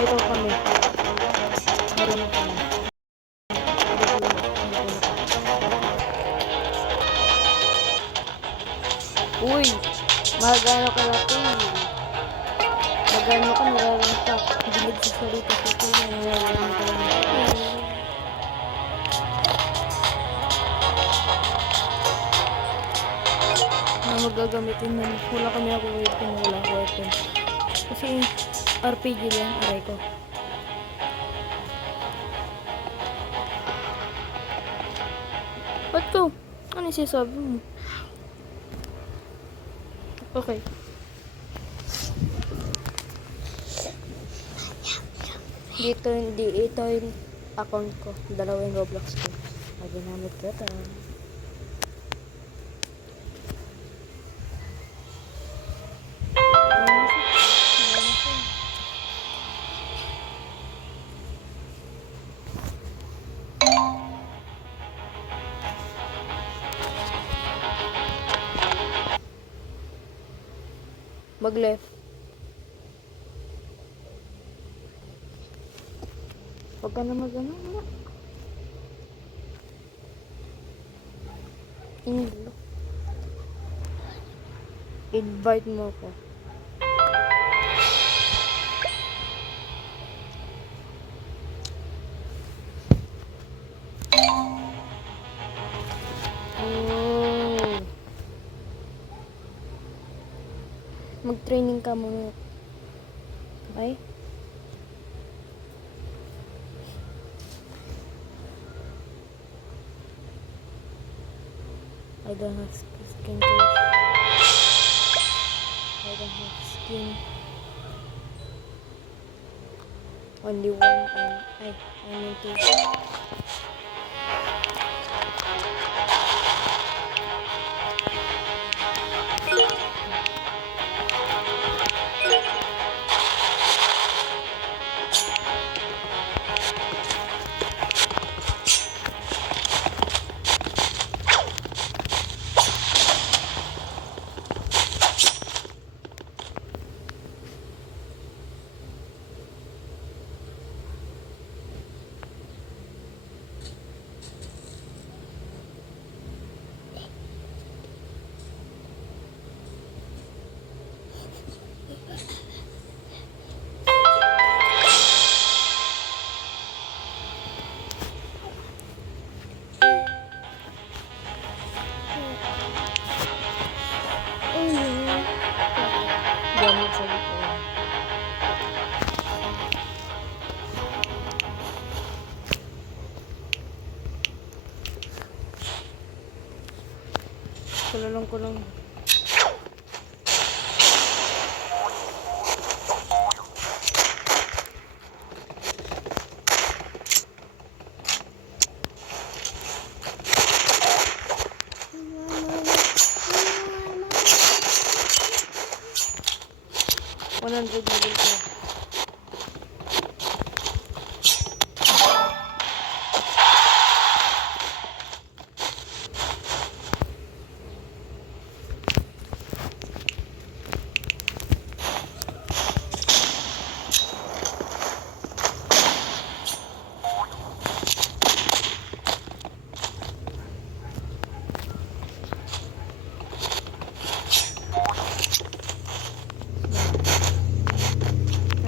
Ito kami. Meron kami. Uy! Magano ka natin. Magano ka nararamtak. Dilig sa salita sa ito. Nararamtak ka natin. Magagamitin na. Wala kami ako weapon. Wala ako weapon. Kasi RPG lang. Aray ko. Ba't to? Ano yung sinasabi mo? Okay. Dito ito yung account ko. Dalawa yung Roblox ko. Ginamit ko ito. Mag-left. Huwag ka na mag-ano na. Invite mo ako. Oh. Mag-training ka muna. Okay? I don't have skin. I don't have skin. Only one I need to. Gamit sa likod. Kulalong ko lang. $100 level ko.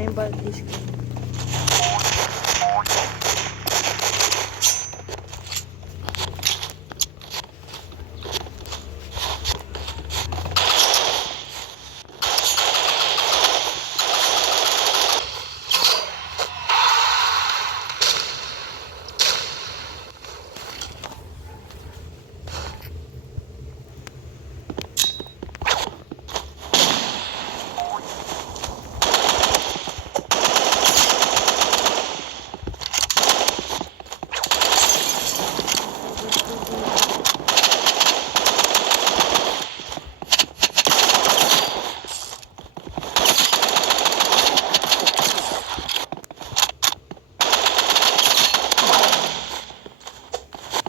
Ayun ba disk?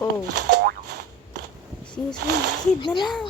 Oh. Suicide na lang.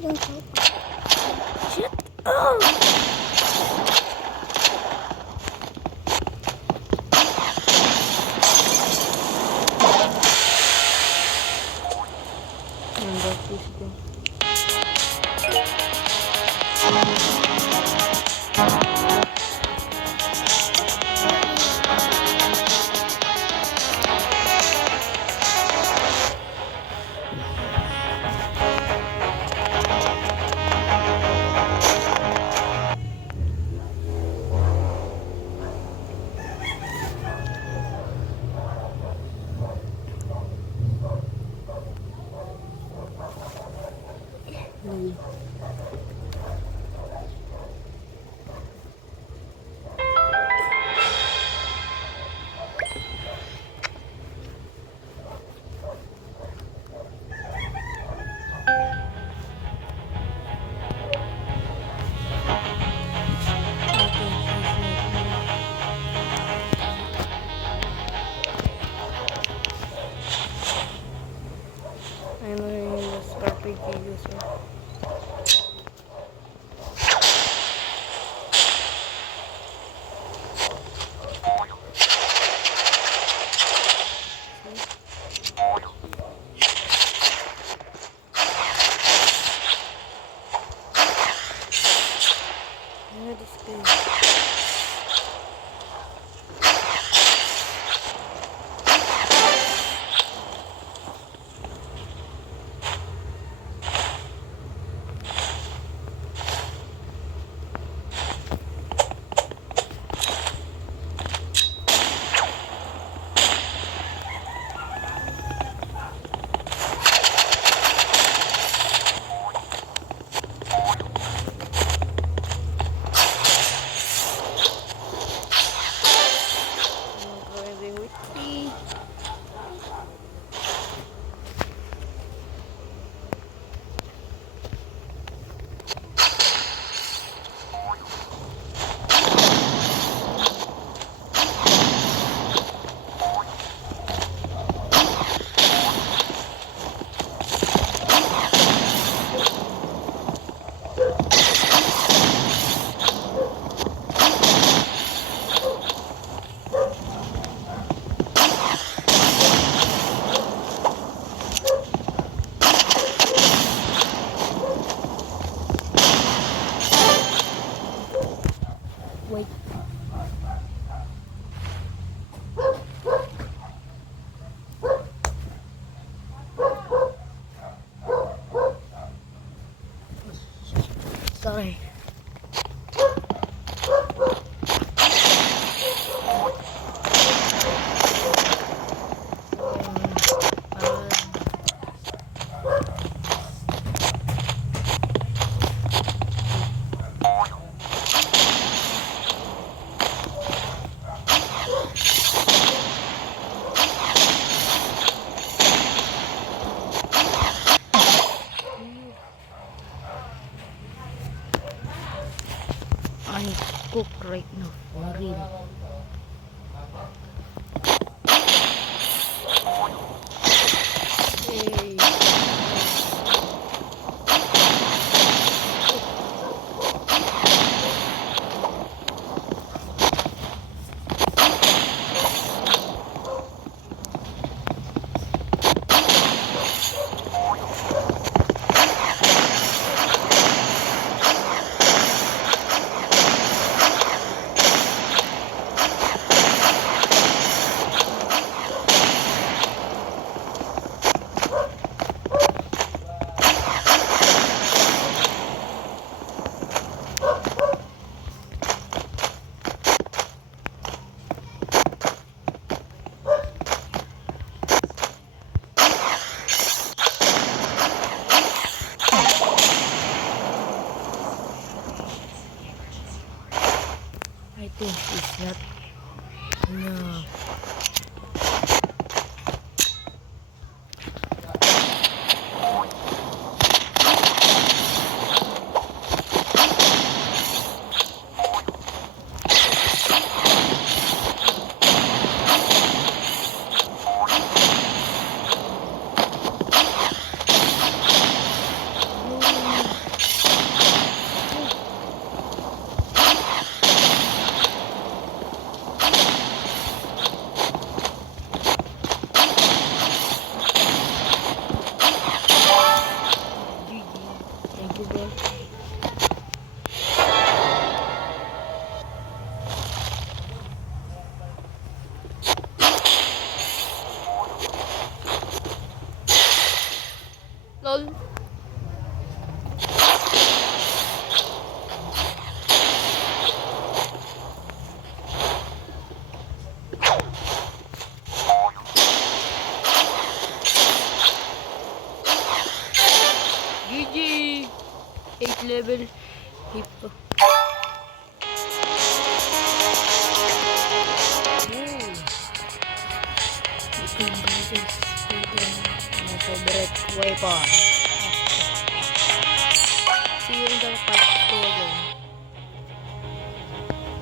Yung sopa. Shit! Oh! Ang batis ko. I'm going to use RPG user. Where this goes? I'm driving with me. Wait. Sorry. I cook right now for real. Hey. I think it's not enough. Lol. GG! 8 level. Hip to. Ito yung guys. My favorite weapon. See you in the part 2 again.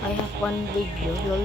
I have one video, lol.